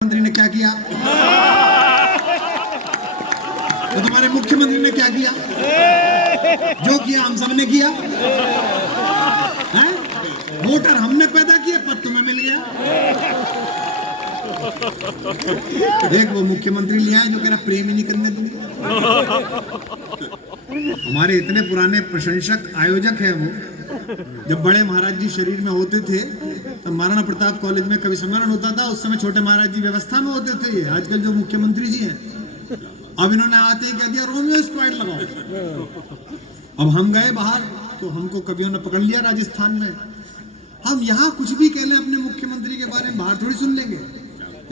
मंत्री ने क्या किया? तो तुम्हारे मुख्यमंत्री ने क्या किया? जो किया हम सब ने किया है? वोटर हमने पैदा किए, पद तुम्हें मिल गया। एक वो मुख्यमंत्री लिया है जो कह रहा प्रेम ही नहीं करने दूंगा। हमारे इतने पुराने प्रशंसक आयोजक हैं वो, जब बड़े महाराज जी शरीर में होते थे तो महाराणा प्रताप कॉलेज में कवि सम्मेलन होता था, उस समय छोटे महाराज जी व्यवस्था में होते थे। आजकल जो मुख्यमंत्री जी हैं, अब इन्होंने आते ही कह दिया रोमियो स्क्वाड लगाओ। अब हम गए बाहर तो हमको कवियों ने पकड़ लिया राजस्थान में। हम यहाँ कुछ भी कह लें अपने मुख्यमंत्री के बारे में, बाहर थोड़ी सुन लेंगे।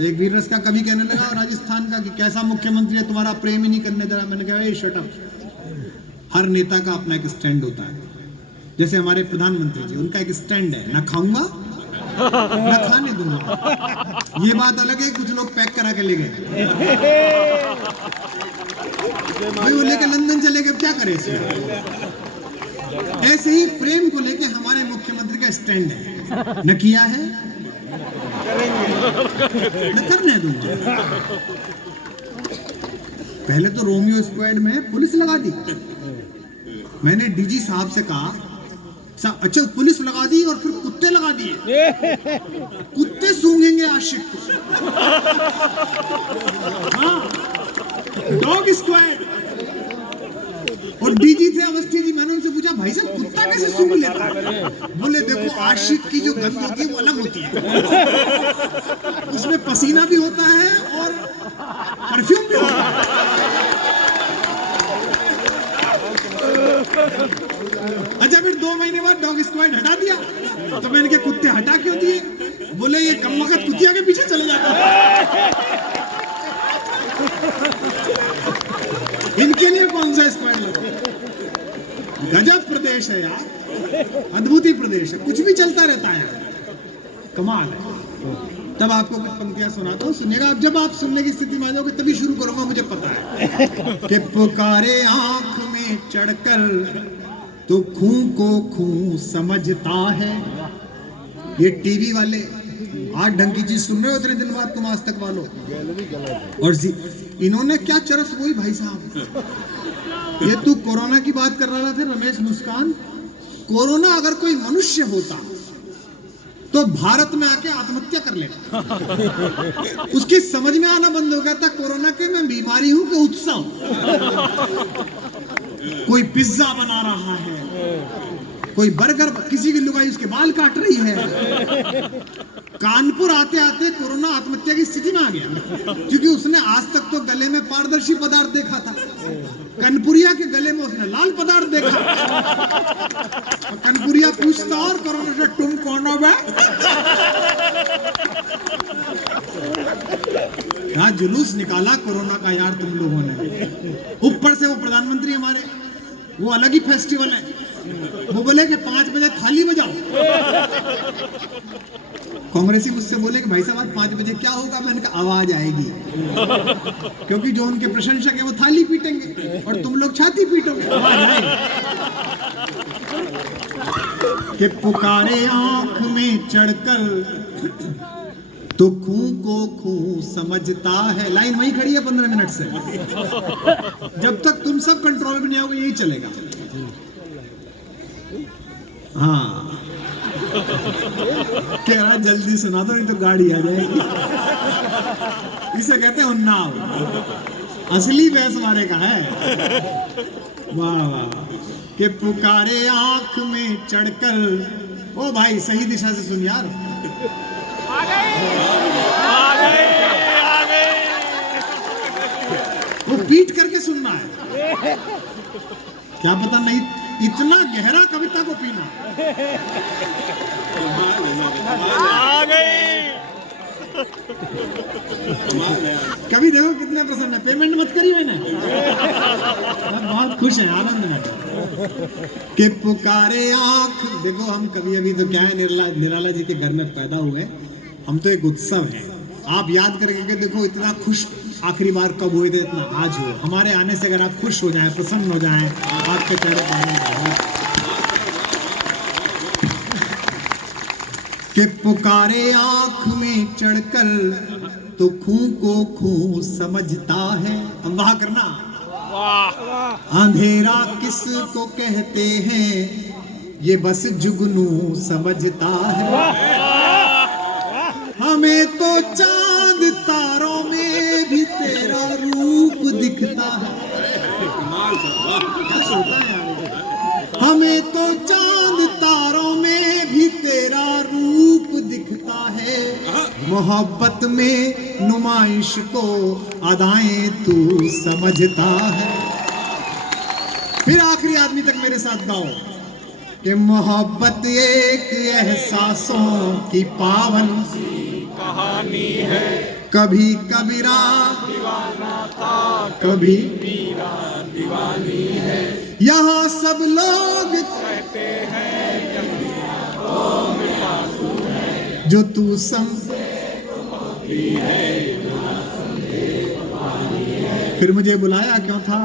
एक वीर रस का कवि कहने लगा राजस्थान का कि कैसा मुख्यमंत्री है, तुम्हारा प्रेम ही नहीं करने दे रहा। मैंने कहा शट अप। हर नेता का अपना एक स्टैंड होता है। जैसे हमारे प्रधानमंत्री जी, उनका एक स्टैंड है, ना खाऊंगा ना खाने दूंगा। ये बात अलग है, कुछ लोग पैक करा के ले गए भाई, वो लेके लंदन चले गए, क्या करे इसमें। ऐसे ही प्रेम को लेके हमारे मुख्यमंत्री का स्टैंड है, न किया है न करने दूंगा। पहले तो रोमियो स्क्वाड में पुलिस लगा दी। मैंने डीजी साहब से कहा अच्छा पुलिस लगा दी और फिर कुत्ते लगा दिए, कुत्ते सूंघेंगे आशिक को। हाँ, डॉग स्क्वाड। और डीजी थे अवस्थी जी, मैंने उनसे पूछा भाई साहब कुत्ता कैसे सूंघ लेता है? बोले देखो आशिक की जो गंध होती है वो अलग होती है, उसमें पसीना भी होता है और परफ्यूम भी होता है। अच्छा फिर 2 महीने बाद डॉग स्क्वाड हटा दिया, तो मैंने कहा कुत्ते हटा क्यों दिए? बोले ये कम वक्त कुतिया के पीछे चले जाता है, इनके लिए कौन सा स्क्वाड लगा? गजब प्रदेश है यार, अद्भुत ही प्रदेश है, कुछ भी चलता रहता है यार, कमाल है। तब आपको कुछ पंक्तियां सुनाता हूँ, सुनिएगा। अब जब आप सुनने की स्थिति में आ जाओगे तभी शुरू करूंगा, मुझे पता है। कि पुकारे आंख में चढ़कर तो खूं को खूं समझता है। ये टीवी वाले आज ढंग की चीज सुन रहे हो, इतने दिन बाद तुम आज तक वालों, और इन्होंने क्या चरस वही भाई साहब। ये तू कोरोना की बात कर रहा था रमेश मुस्कान, कोरोना अगर कोई मनुष्य होता तो भारत में आके आत्महत्या कर लेगा। उसकी समझ में आना बंद हो गया था कोरोना के मैं बीमारी हूं कि उत्सव। कोई पिज्जा बना रहा है, कोई बर्गर, किसी की लुगाई उसके बाल काट रही है। कानपुर आते आते कोरोना आत्महत्या की स्थिति में आ गया, क्योंकि उसने आज तक तो गले में पारदर्शी पदार्थ देखा था, कनपुरिया के गले में उसने लाल पदार्थ देखा। तो कनपुरिया पूछता और कोरोना से तुम कौन हो बे? यहाँ जुलूस निकाला कोरोना का यार तुम लोगों ने। ऊपर से वो प्रधानमंत्री हमारे, वो अलग ही फेस्टिवल है। वो बोले कि 5 बजे थाली बजाओ। कांग्रेसी मुझसे बोले कि भाई साहब आज 5 बजे क्या होगा? मैंने कहा आवाज आएगी, क्योंकि जो उनके प्रशंसक है वो थाली पीटेंगे और तुम लोग छाती पीटोगे। कि पुकारे आंख में चढ़कर तो खूं को खूं समझता है। लाइन वहीं खड़ी है 15 मिनट से। जब तक तुम सब कंट्रोल में नहीं आओगे यही चलेगा। हाँ कह रहा जल्दी सुना दो नहीं तो गाड़ी आ जाएगी। इसे कहते हैं उन्नाव, असली भैंस मारे का है। वाह वाह। कि पुकारे आंख में चढ़कर, ओ भाई सही दिशा से सुन यार। वो पीट करके सुनना है, क्या पता नहीं इतना गहरा कविता को पीना। आ गई। कभी देखो कितने प्रसन्न है। पेमेंट मत करिए, मैंने बहुत खुश है, आनंद में। कि पुकारे आंख, देखो हम कभी अभी तो क्या है निराला जी के घर में पैदा हुए, हम तो एक उत्सव है। आप याद करके देखो इतना खुश आखिरी बार कब हुए थे, इतना आज हो। हमारे आने से अगर आप खुश हो जाएं, प्रसन्न हो जाएं, आपके चेहरे पर कि पुकारे आंख में चढ़कर तो खूं को खूं समझता है। अब वहां करना, अंधेरा किस को कहते हैं ये बस जुगनू समझता है। हमें तो चांद तारों में भी तेरा रूप दिखता है। क्या सोता है यार? हमें तो चांद तारों में भी तेरा रूप दिखता है। मोहब्बत में नुमाइश को अदाएं तू समझता है। फिर आखिरी आदमी तक मेरे साथ गाओ कि मोहब्बत एक एहसासों की पावन कहानी है। कभी कबीरा दीवाना था, कभी मीरा दीवानी है। यहाँ सब लोग कहते हैं जो तू सम फिर मुझे बुलाया क्यों था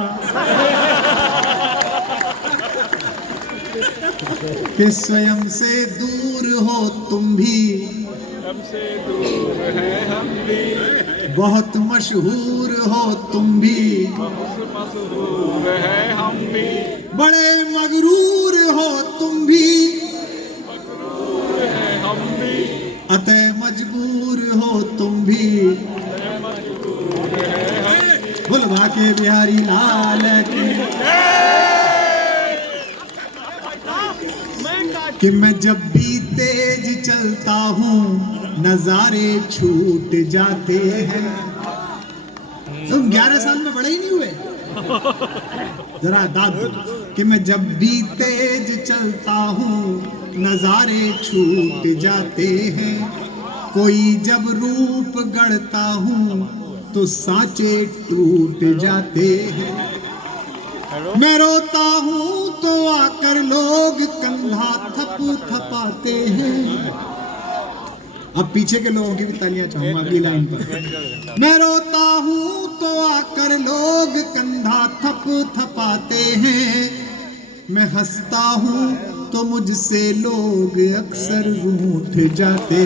कि स्वयं से दूर हो तुम भी, हमसे दूर है हम भी, बहुत मशहूर हो तुम भी, बहुत मशहूर है हम भी, बड़े मगरूर हो तुम भी, मगरूर है हम भी, अतः मजबूर हो तुम भी। मजबूर है हम भी। बुलवा के बिहारी लाल की कि मैं जब भी तेज चलता हूँ नजारे छूट जाते हैं। तुम 11 साल में बड़े ही नहीं हुए, जरा दाद दो। कि मैं जब भी तेज चलता हूँ नजारे छूट जाते हैं। कोई जब रूप गढ़ता हूँ तो सांचे टूट जाते हैं। मैं रोता हूँ तो आकर लोग कंधा थप थपाते हैं। अब पीछे के लोगों की भी तालियां चाहूंगा अगली लाइन पर। मैं रोता हूँ तो आकर लोग कंधा थप थपाते हैं। मैं हंसता हूँ तो मुझसे लोग अक्सर रूठ जाते।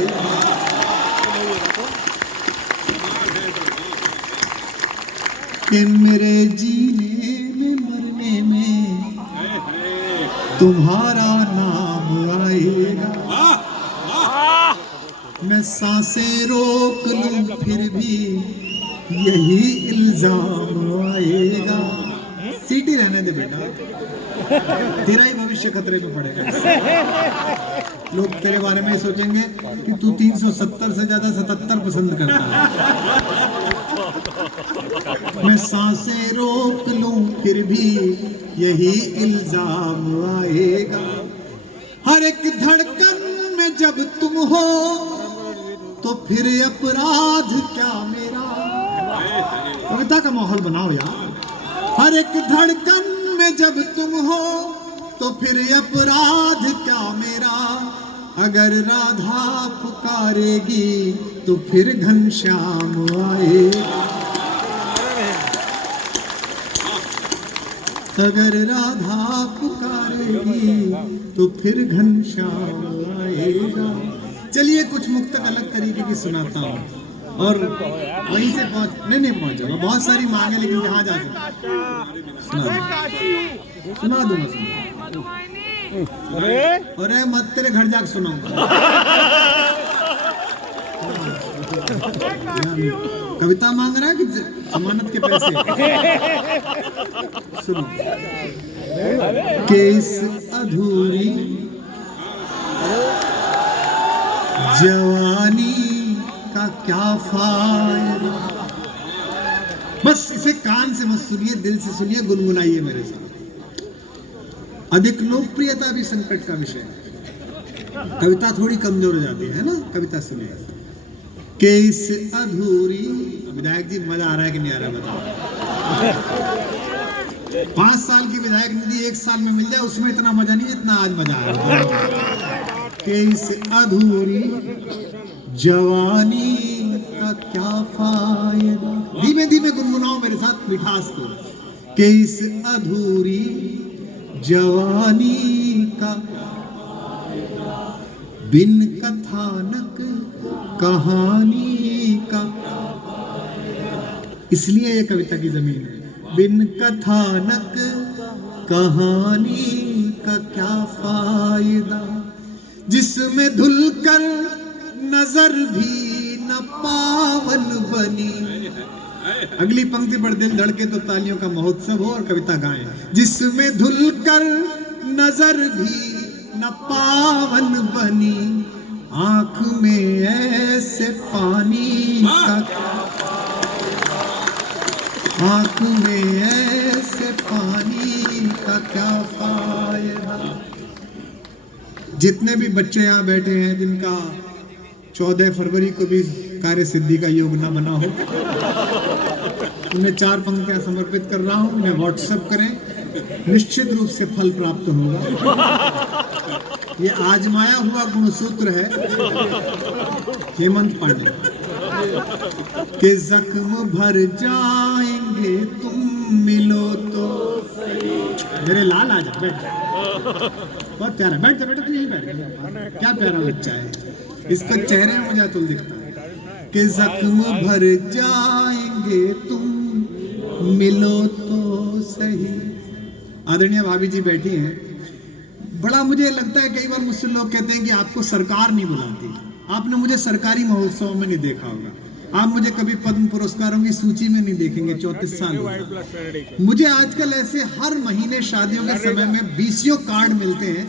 कि मेरे जीने में मरने में तुम्हारा नाम आएगा। मैं सांसें रोक लूं फिर भी यही इल्जाम आएगा। सीटी रहने दे बेटा, तेरा ही भविष्य खतरे में पड़ेगा। लोग तेरे बारे में सोचेंगे कि तू 370 से ज्यादा 77 पसंद करता है। मैं सांसें रोक लूं फिर भी यही इल्जाम आएगा। हर एक धड़कन में जब तुम हो तो फिर अपराध क्या मेरा। कविता का माहौल बनाओ यार। हर एक धड़कन में जब तुम हो तो फिर अपराध क्या मेरा। अगर राधा पुकारेगी तो फिर घनश्याम आएगा। अगर राधा पुकारेगी तो फिर घनश्याम आएगा। चलिए कुछ मुक्तक अलग तरीके की सुनाता हूँ और वहीं से नहीं पहुंचूंगा। बहुत सारी मांगे लेकिन कहाँ जा सुना दूंगा। अरे मत तेरे घर जाकर सुनाऊंगा। कविता मांग रहा है कि जमानत के पैसे। सुनो केस अधूरी जवानी का क्या फायदा। बस इसे कान से मत सुनिए, दिल से सुनिए, गुनगुनाइए मेरे साथ। अधिक लोकप्रियता भी संकट का विषय है। कविता थोड़ी कमजोर हो जाती है ना। कविता सुनिए। केस अधूरी। विधायक जी मजा आ रहा है कि नहीं आ रहा बताओ। 5 साल की विधायक निधि 1 साल में मिल जाए उसमें इतना मजा नहीं जितना आज मजा आ रहा है। केस अधूरी जवानी का क्या फायदा। धीमे धीमे गुनगुनाओ मेरे साथ मिठास को। केस अधूरी जवानी का बिन कथानक कहानी का इसलिए ये कविता की जमीन है। बिन कथानक कहानी का क्या फायदा, जिसमें धुलकर नजर भी न पावन बनी। अगली पंक्ति पर दिल धड़के तो तालियों का महोत्सव हो और कविता गाएं। जिसमें धुलकर नजर भी न पावन बनी, आंख में ऐसे पानी का, आंख में ऐसे पानी का क्या फायदा। जितने भी बच्चे यहाँ बैठे हैं जिनका 14 फरवरी को भी कार्य सिद्धि का योग न बना हो, उन्हें 4 पंक्तियां समर्पित कर रहा हूं। उन्हें व्हाट्सएप करें, निश्चित रूप से फल प्राप्त होगा। ये आजमाया हुआ गुणसूत्र है हेमंत पांडे के। जख्म भर जाएंगे तुम मिलो तो। मेरे लाल आ जा, बैठ। बहुत प्यारा, बैठ जा बेटा, तू यहीं बैठ। क्या प्यारा बच्चा है, इसका चेहरे में मुझे अतुल दिखता है। कि जख्म भर जाएंगे तुम मिलो तो सही। आदरणीय भाभी जी बैठी हैं। बड़ा मुझे लगता है, कई बार मुझसे लोग कहते हैं कि आपको सरकार नहीं बुलाती। आपने मुझे सरकारी महोत्सव में नहीं देखा होगा, आप मुझे कभी पद्म पुरस्कारों की सूची में नहीं देखेंगे। 34 साल मुझे आजकल ऐसे हर महीने शादियों के समय में 20 कार्ड मिलते हैं,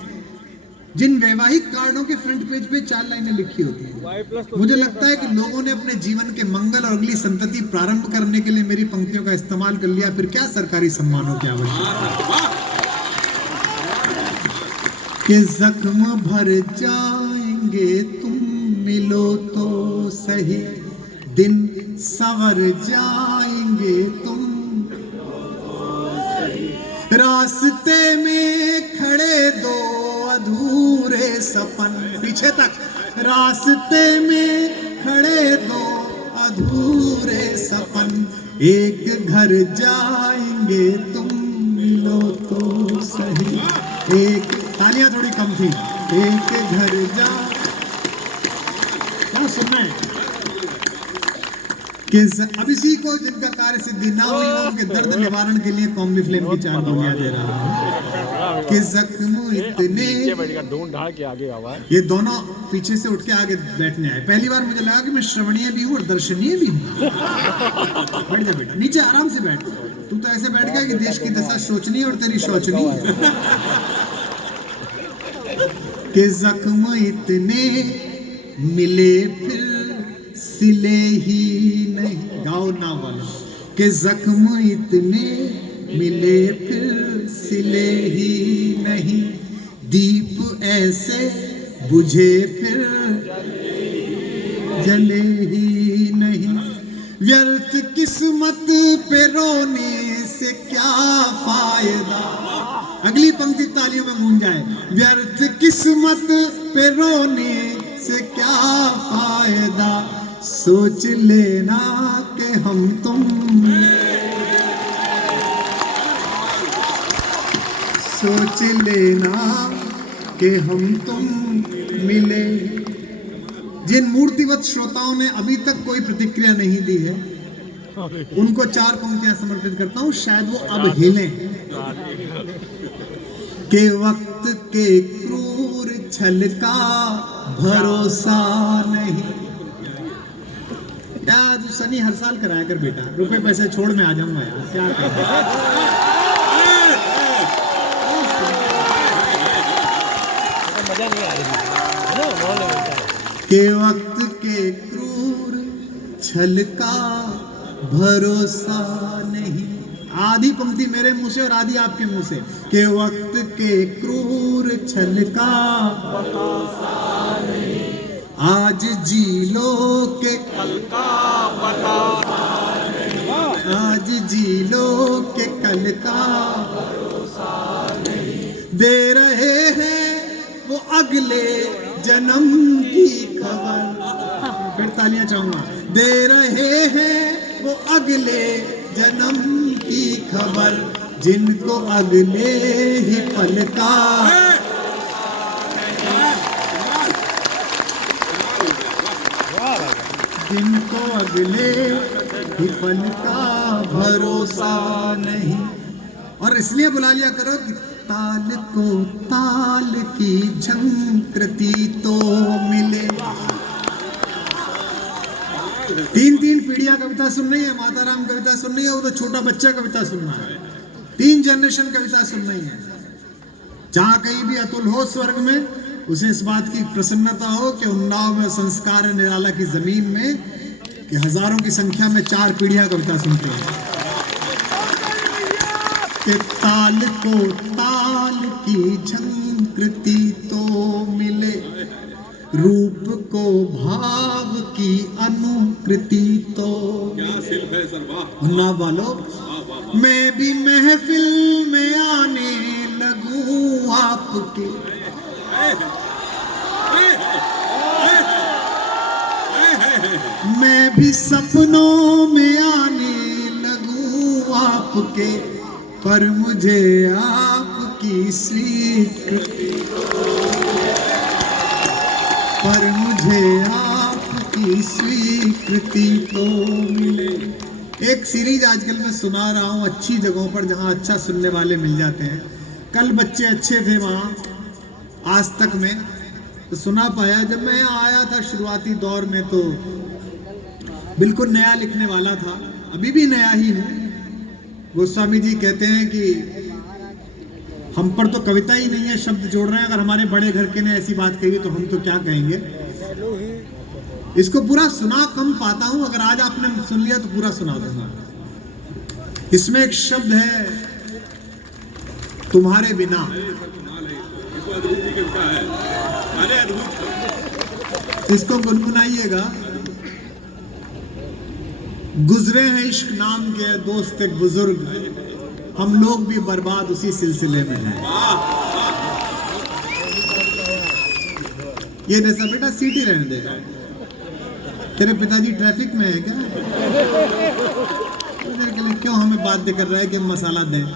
जिन वैवाहिक कार्डों के फ्रंट पेज पे 4 लाइनें लिखी होती हैं। मुझे लगता है कि लोगों ने अपने जीवन के मंगल और अगली संतति प्रारंभ करने के लिए मेरी पंक्तियों का इस्तेमाल कर लिया, फिर क्या सरकारी सम्मानों की आवश्यकता। कि जख्म भर जाएंगे तुम मिलो तो सही, दिन संवर जाएंगे तुम, रास्ते में खड़े दो अधूरे सपन। पीछे तक, रास्ते में खड़े दो अधूरे सपन, एक घर जाएंगे तुम मिलो तो सही। एक, तालियां थोड़ी कम थी। एक घर जा, क्या सुनना है कि अब इसी को जिनका कार्य सिद्धि ना हुई, उनके दर्द निवारण के लिए कॉम्बी फ्लेम की 4 गोलियां दे रहा हूं। कि जख्म इतने, ये दोनों पीछे से उठ के आगे बैठने आए। पहली बार मुझे लगा कि मैं श्रवणीय भी हूँ और दर्शनीय भी हूँ। बैठ जा बेटा, नीचे आराम से बैठ। तू तो ऐसे बैठ गया कि देश की दशा शोचनीय और तेरी शोचनीय है। कि जख्म इतने मिले फिर सिले ही नहीं। गाओ ना वाला। कि जख्म इतने मिले फिर सिले ही नहीं, दीप ऐसे बुझे फिर जले ही नहीं। व्यर्थ किस्मत पे रोने से क्या फायदा। अगली पंक्ति तालियों में गूंज जाए। व्यर्थ किस्मत पे रोने से क्या फायदा, सोच लेना कि हम तुम, सोच लेना कि हम तुम मिले। जिन मूर्तिवत श्रोताओं ने अभी तक कोई प्रतिक्रिया नहीं दी है, उनको 4 पंक्तियां समर्पित करता हूं, शायद वो अब हिलें। के वक्त के क्रूर छल का भरोसा नहीं। यार सनी हर साल कराया कर बेटा, रुपए पैसे छोड़ मैं आ जाऊंगा यार, क्या मजा नहीं आ रही। के वक्त के क्रूर छल का भरोसा नहीं। आधी पंक्ति मेरे मुंह से और आधी आपके मुंह से। के वक्त के क्रूर छल का भरोसा नहीं, आज जी लो के कल का भरोसा नहीं, आज जी लो के कल का भरोसा नहीं। दे रहे हैं वो अगले जन्म की खबर। फिर तालियां चाहूंगा। दे रहे हैं वो अगले जन्म की खबर, जिनको अगले ही पल का, जिनको अगले ही पल का भरोसा नहीं। और इसलिए बुला लिया करो कि ताल को ताल की झंकृति तो मिले। 3-3 पीढ़ियां कविता सुन रही है, माताराम कविता सुन रही है, वो तो छोटा बच्चा कविता सुन रहा है। 3 जनरेशन कविता सुन रही है। जहां कहीं भी अतुल हो स्वर्ग में, उसे इस बात की प्रसन्नता हो कि उन्नाव में संस्कार निराला की जमीन में कि हजारों की संख्या में 4 पीढ़ियां कविता सुनते हैं कि ताल को ताल की झंकृति तो मिले, रूप को भाव की अनुकृति तो। क्या शिल्प है सर, वाह। उन्नाव वालों, मैं भी महफिल में आने लगूं आपके, मैं भी सपनों में आने लगूं आपके, पर मुझे आपकी स्वीकृति, पर मुझे आपकी स्वीकृति तो मिले। एक सीरीज आजकल मैं सुना रहा हूँ अच्छी जगहों पर जहाँ अच्छा सुनने वाले मिल जाते हैं। कल बच्चे अच्छे थे वहाँ आज तक में, तो सुना पाया। जब मैं यहाँ आया था शुरुआती दौर में तो बिल्कुल नया लिखने वाला था, अभी भी नया ही हूँ। गोस्वामी जी कहते हैं कि हम पर तो कविता ही नहीं है, शब्द जोड़ रहे हैं। अगर हमारे बड़े घर के ने ऐसी बात कही तो हम तो क्या कहेंगे। इसको पूरा सुना कम पाता हूं, अगर आज आपने सुन लिया तो पूरा सुना दूंगा। इसमें एक शब्द है तुम्हारे बिना। इसको गुनगुनाइएगा। गुजरे हैं इश्क नाम के दोस्त एक बुजुर्ग, हम लोग भी बर्बाद उसी सिलसिले में हैं। ये जैसा बेटा सीटी रहने देगा। तेरे पिताजी ट्रैफिक में है क्या? के लिए क्यों हमें बाध्य कर रहा है कि हम मसाला दें?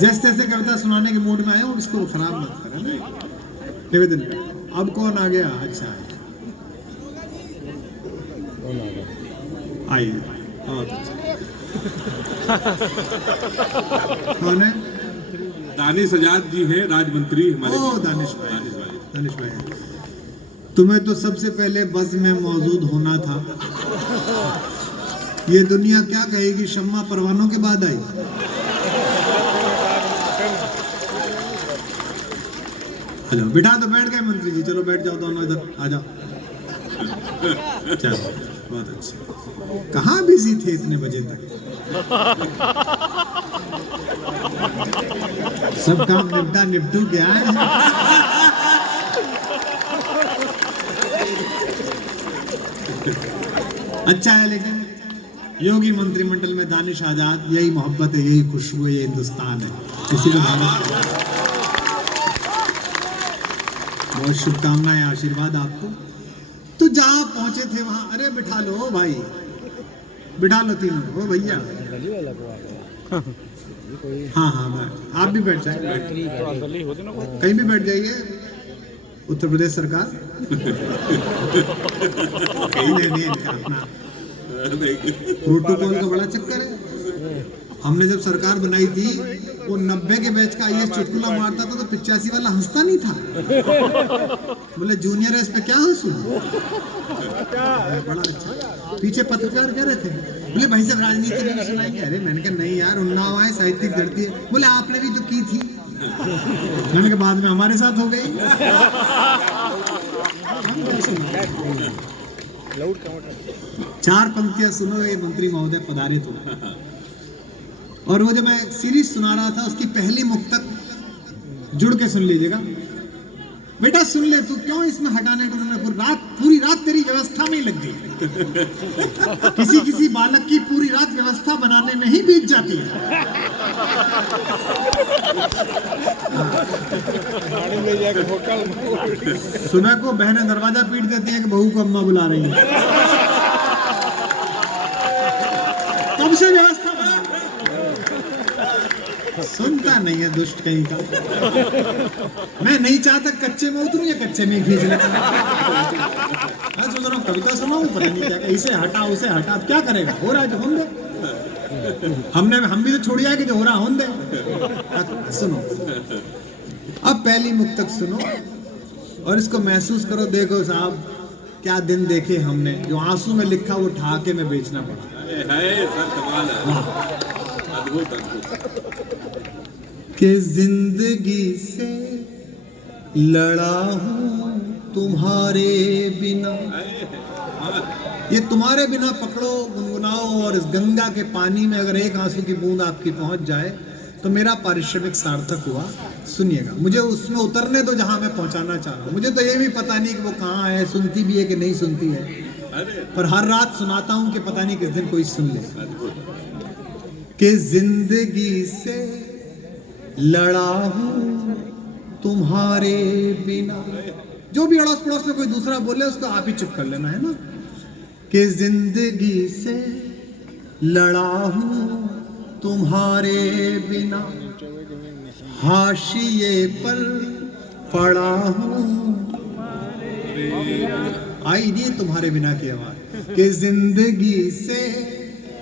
जैसे तैसे कविता सुनाने के मूड में आए हो, इसको खराब मत करो। निवेदन अब कौन आ गया? अच्छा आइए। कौन है? दानिश आजाद जी हैं, राजमंत्री हमारे। ओ दानिश भाई, दानिश भाई, तुम्हें तो सबसे पहले बज़ में मौजूद होना था। ये दुनिया क्या कहेगी, शम्मा परवानों के बाद आई। हेलो बिठा तो बैठ गए मंत्री जी, चलो बैठ जाओ दोनों इधर आ जाओ। चलो बहुत अच्छा। कहाँ बिजी थे इतने बजे तक? सब काम निपटू क्या है? अच्छा है, लेकिन योगी मंत्रिमंडल में दानिश आजाद, यही मोहब्बत है, यही खुशबू है, ये हिंदुस्तान है। इसी को बहुत शुभकामनाएं, आशीर्वाद आपको। तो जहाँ पहुंचे थे वहां, अरे बिठा लो भाई, बिठा लो तीनों। ओ भैया, हाँ हाँ बैठ, आप भी बैठ जाइए, कहीं भी बैठ जाइए। उत्तर प्रदेश सरकार कहीं नहीं अपना प्रोटोकॉल का बड़ा चक्कर है। हमने जब सरकार बनाई थी, वो 90 के बैच का आईएएस चुटकुला मारता था तो 85 वाला हंसता नहीं था। बोले जूनियर है, इस पे क्या हंसू? बड़ा अच्छा। पीछे पत्रकार कह रहे थे, बोले भाई साहब राजनीति में सुनाएंगे। अरे मैंने कहा नहीं यार, उन्नाव आए, साहित्यिक धरती है। बोले आपने भी तो की थी। मैंने कहा बाद में हमारे साथ हो गई। चार पंक्तियां सुनो, ये मंत्री महोदय पधारित हो। और वो जब मैं सीरीज सुना रहा था, उसकी पहली मुक्तक जुड़ के सुन लीजिएगा। बेटा सुन ले, तू क्यों इसमें हटाने पूरी रात तेरी व्यवस्था में ही लग गई। किसी बालक की पूरी रात व्यवस्था बनाने में ही बीत जाती है। सुबह को बहनें दरवाजा पीट देती हैं कि बहू को अम्मा बुला रही है। तब से व्यवस्था सुनता नहीं है दुष्ट कहीं का। मैं नहीं चाहता कच्चे में उतरूं या कच्चे में खींच लेता। मैं सोच रहा हूँ कविता सुनाऊं, पता नहीं क्या, इसे हटा उसे हटा, अब क्या करेगा, हो रहा है जो होने दे। हम भी तो छोड़ आए कि जो हो रहा होने दे। सुनो, अब पहली मुक्तक सुनो और इसको महसूस करो। देखो साहब क्या दिन देखे हमने, जो आंसू में लिखा वो ठहाके में बेचना पड़ा। है सर, कमाल है, अद्भुत अद्भुत। कि जिंदगी से लड़ा हूं तुम्हारे बिना, ये तुम्हारे बिना पकड़ो, गुनगुनाओ और इस गंगा के पानी में अगर एक आंसू की बूंद आपकी पहुंच जाए तो मेरा पारिश्रमिक सार्थक हुआ। सुनिएगा, मुझे उसमें उतरने दो जहां मैं पहुंचाना चाह रहा हूं। मुझे तो ये भी पता नहीं कि वो कहाँ है, सुनती भी है कि नहीं सुनती है, पर हर रात सुनाता हूं कि पता नहीं किस दिन कोई सुन ले। कि जिंदगी से लड़ा हूं तुम्हारे बिना, जो भी अड़ोस पड़ोस में कोई दूसरा बोले उसको आप ही चुप कर लेना है ना। कि जिंदगी से लड़ा हूं तुम्हारे बिना, हाशिए पर पड़ा हूं, आई नहीं तुम्हारे बिना की आवाज। कि जिंदगी से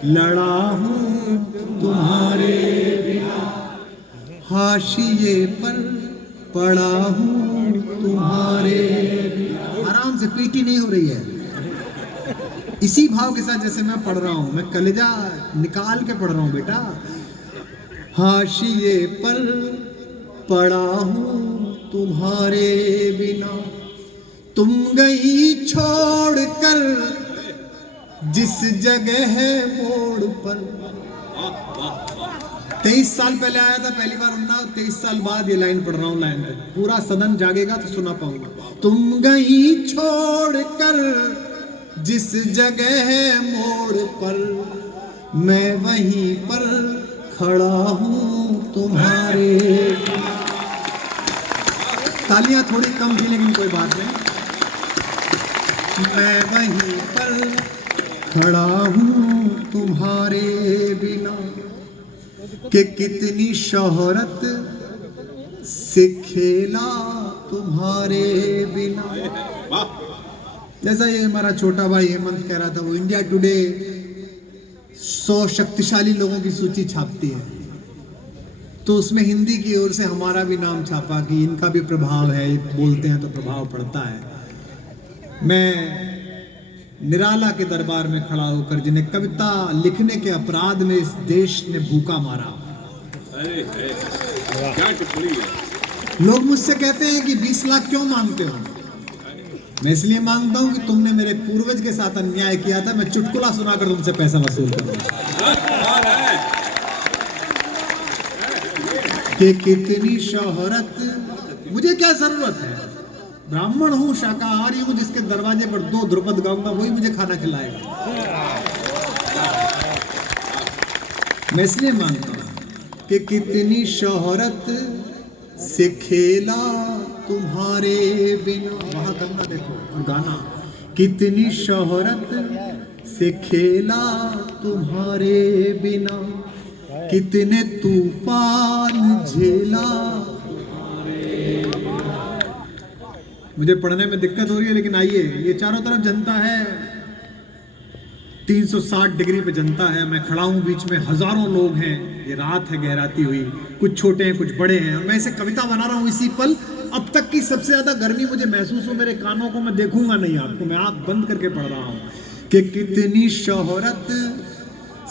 लड़ा हूं तुम्हारे बिना, हाशिए पर पड़ा हूं तुम्हारे बिना। आराम से, पीटी नहीं हो रही है, इसी भाव के साथ जैसे मैं पढ़ रहा हूं, मैं कलेजा निकाल के पढ़ रहा हूं बेटा। हाशिए पर पड़ा हूं तुम्हारे बिना, तुम गई छोड़ कर जिस जगह मोड़ पर। 23 साल पहले आया था पहली बार उन्ना, 23 साल बाद ये लाइन पढ़ रहा हूं। लाइन पूरा सदन जागेगा तो सुना पाऊंगा। तुम गई छोड़ कर जिस जगह मोड़ पर, मैं वहीं पर खड़ा हूं तुम्हारे। तालियां थोड़ी कम थी लेकिन कोई बात नहीं। मैं वहीं पर खड़ा हूं तुम्हारे बिना, कि कितनी शोहरत से खेला तुम्हारे बिना। जैसा ये हमारा छोटा भाई हेमंत कह रहा था, वो इंडिया टुडे 100 शक्तिशाली लोगों की सूची छापती है, तो उसमें हिंदी की ओर से हमारा भी नाम छापा कि इनका भी प्रभाव है, बोलते हैं तो प्रभाव पड़ता है। मैं निराला के दरबार में खड़ा होकर, जिन्हें कविता लिखने के अपराध में इस देश ने भूखा मारा। क्या टिप्पणी है। लोग मुझसे कहते हैं कि 20 लाख क्यों मांगते हो। मैं इसलिए मांगता हूं कि तुमने मेरे पूर्वज के साथ अन्याय किया था, मैं चुटकुला सुनाकर तुमसे पैसा वसूल करूंगा। कि कितनी शोहरत, मुझे क्या जरूरत है, ब्राह्मण हूं, शाकाहारी हूं, जिसके दरवाजे पर 2 द्रुपद गाऊंगा वही मुझे खाना खिलाएगा। मैं इसलिए मांगता हूं कि कितनी शोहरत से खेला तुम्हारे बिना। वहां करना देखो और गाना। कितनी शोहरत से खेला तुम्हारे बिना, कितने तूफान झेला। मुझे पढ़ने में दिक्कत हो रही है लेकिन आइए, ये चारों तरफ जनता है, 360 डिग्री पे जनता है, मैं खड़ा हूं बीच में, हजारों लोग हैं, ये रात है गहराती हुई, कुछ छोटे हैं कुछ बड़े हैं, और मैं इसे कविता बना रहा हूं इसी पल। अब तक की सबसे ज्यादा गर्मी मुझे महसूस हो मेरे कानों को, मैं देखूंगा नहीं आपको, मैं आंख बंद करके पढ़ रहा हूं कि कितनी शोहरत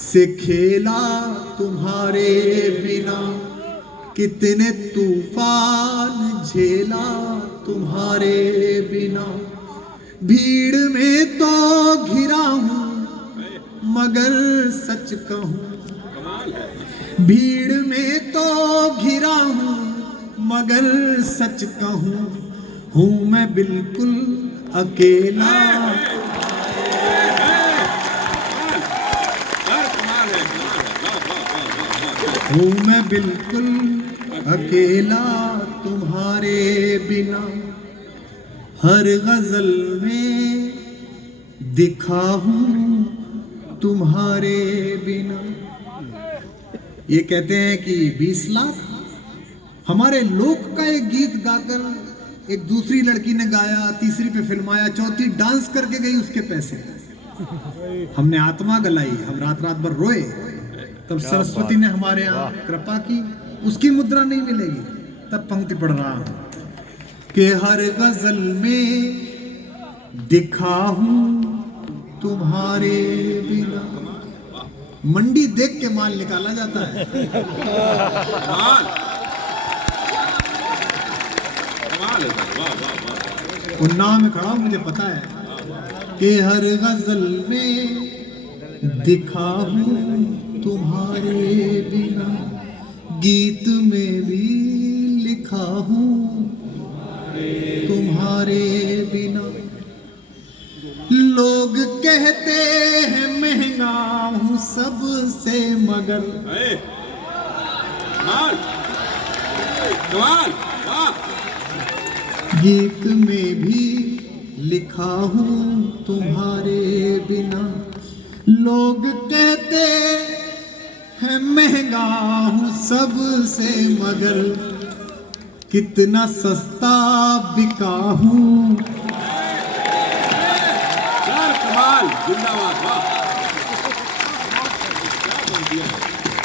से खेला तुम्हारे बिना, कितने तूफान झेला तुम्हारे बिना। भीड़ में तो घिरा हूं मगर सच कहूं, भीड़ में तो घिरा हूं मगर सच कहूं, हूं मैं बिल्कुल अकेला। हूं मैं बिल्कुल अकेला तुम्हारे बिना, हर गजल में दिखा हूं तुम्हारे बिना। ये कहते हैं कि 20 लाख हमारे लोक का एक गीत गाकर एक दूसरी लड़की ने गाया, तीसरी पे फिल्माया, चौथी डांस करके गई, उसके पैसे हमने आत्मा गलाई, हम रात रात भर रोए, तब सरस्वती ने हमारे यहाँ कृपा की, उसकी मुद्रा नहीं मिलेगी। तब पंक्ति पढ़ रहा हूं कि हर गजल में दिखा हूं तुम्हारे बिना। मंडी देख के माल निकाला जाता है। उन्नाव में खड़ा हूं, मुझे पता है कि हर गजल में दिखा हूं तुम्हारे बिना, गीत में भी लिखा हूं तुम्हारे बिना। लोग कहते हैं महंगा हूं सबसे, मगर गीत में भी लिखा हूं तुम्हारे बिना। लोग कहते हैं महंगा हूं सबसे, मगर कितना सस्ता बिका हूं।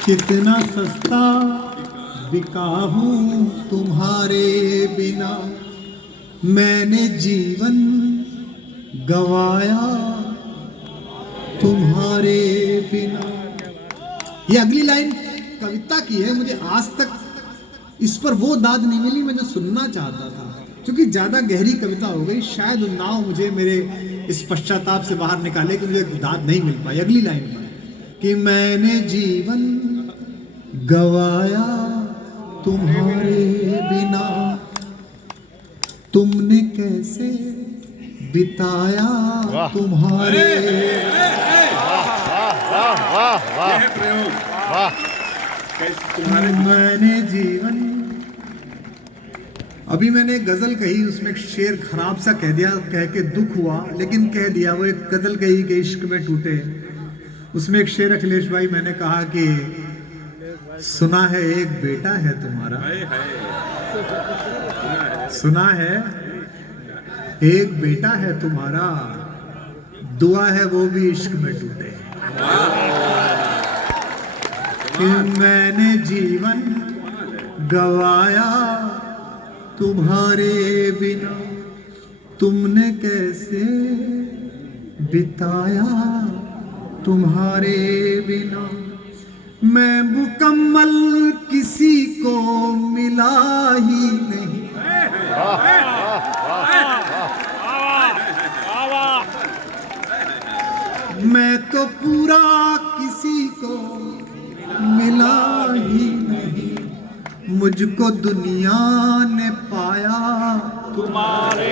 कितना सस्ता बिका हूं तुम्हारे बिना। मैंने जीवन गवाया तुम्हारे बिना। ये अगली लाइन कविता की है, मुझे आज तक इस पर वो दाद नहीं मिली मैं जो सुनना चाहता था, क्योंकि ज्यादा गहरी कविता हो गई। शायद उन्नाव मुझे मेरे इस पश्चाताप से बाहर निकाले कि मुझे दाद नहीं मिल पाई। अगली लाइन में कि मैंने जीवन गवाया तुम्हारे बिना, तुमने कैसे बिताया तुम्हारे। मैंने जीवन, अभी मैंने एक गजल कही, उसमें एक शेर खराब सा कह दिया, कह के दुख हुआ, लेकिन कह दिया। वो एक गजल कही कि इश्क में टूटे, उसमें एक शेर अखिलेश भाई मैंने कहा कि सुना है एक बेटा है तुम्हारा, सुना है एक बेटा है तुम्हारा, दुआ है वो भी इश्क में टूटे। कि मैंने जीवन गवाया तुम्हारे बिना, तुमने कैसे बिताया तुम्हारे बिना। मैं मुकम्मल किसी को मिला ही नहीं, मैं तो पूरा किसी को मिला ही नहीं। मुझको दुनिया ने पाया तुम्हारे